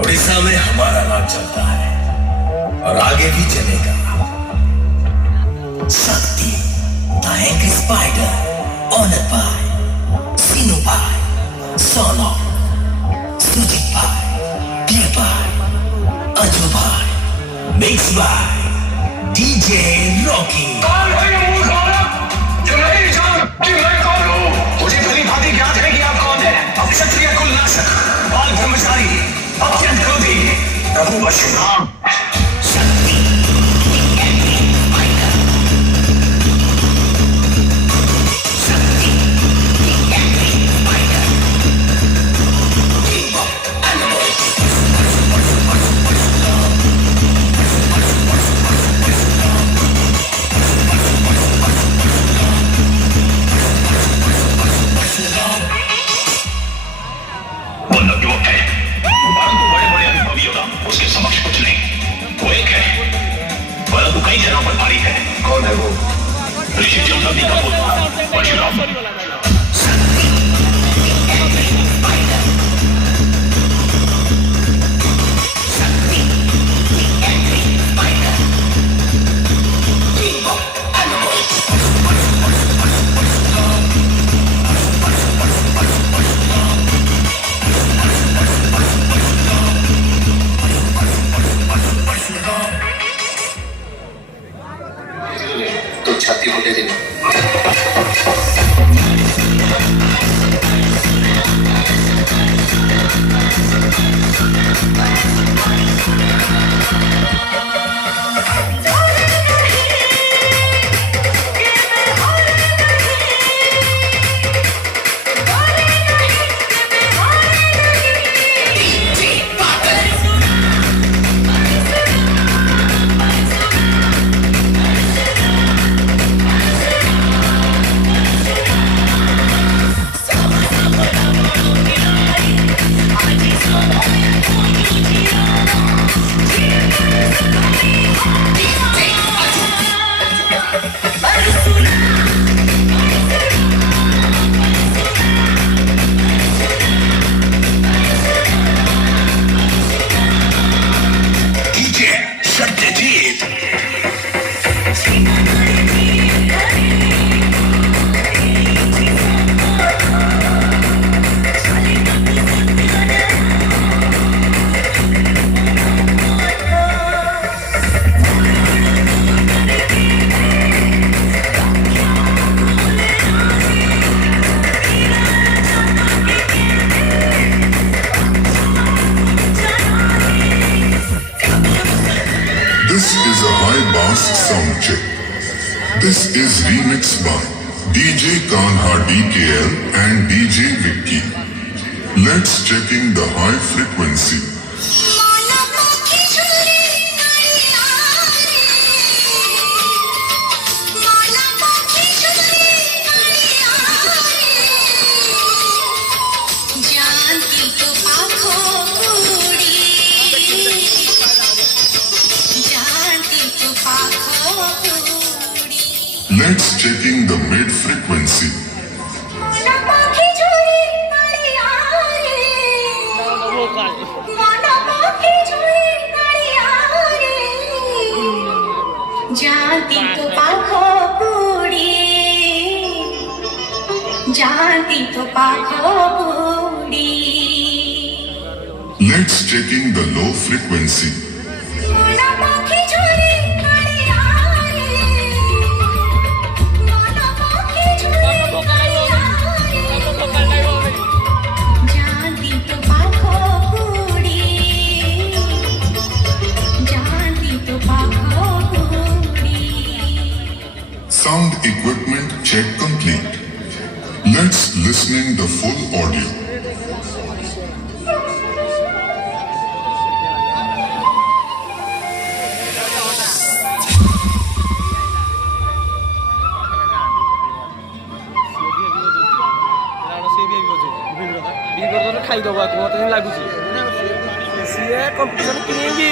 उड़ीसा में हमारा राज चलता है और आगे भी चलेगा। Shakti the angry spider, honoured by Seenu भाई, सोनो, सुजीत भाई, प्ले बाय अजू भाई, मिक्स बाय डीजे रॉकी। कौन है ये मूर्ख औरत जो नहीं जानती कि मैं कौन हूँ? मुझे भली भांति ज्ञात है कि आप कौन हैं। अब क्षत्रिय कुल नाशक, बाल ब्रह्मचारी, अत्यंत क्रोधी, प्रभु परशुराम। उसके समक्ष कुछ नहीं, वो एक है, परंतु कई जगहों पर भारी है। कौन है वो? ऋषि जमदग्नि का पुत्र परशुराम। छाती होने देना। This is a high bass sound check. This is remix by DJ Kanha DKL and DJ Vicky. Let's check in the high frequency. Let's check in the mid frequency. जानती तो पाखो पूरी, जानती तो पाखो पूरी। Let's check in the low frequency. Sound equipment check complete. Let's listen in the full audio. ଖାଇଦବା ମତେ ଲାଗୁଛି ସିଏ କମ୍ପିଟିସନ କିଣିକି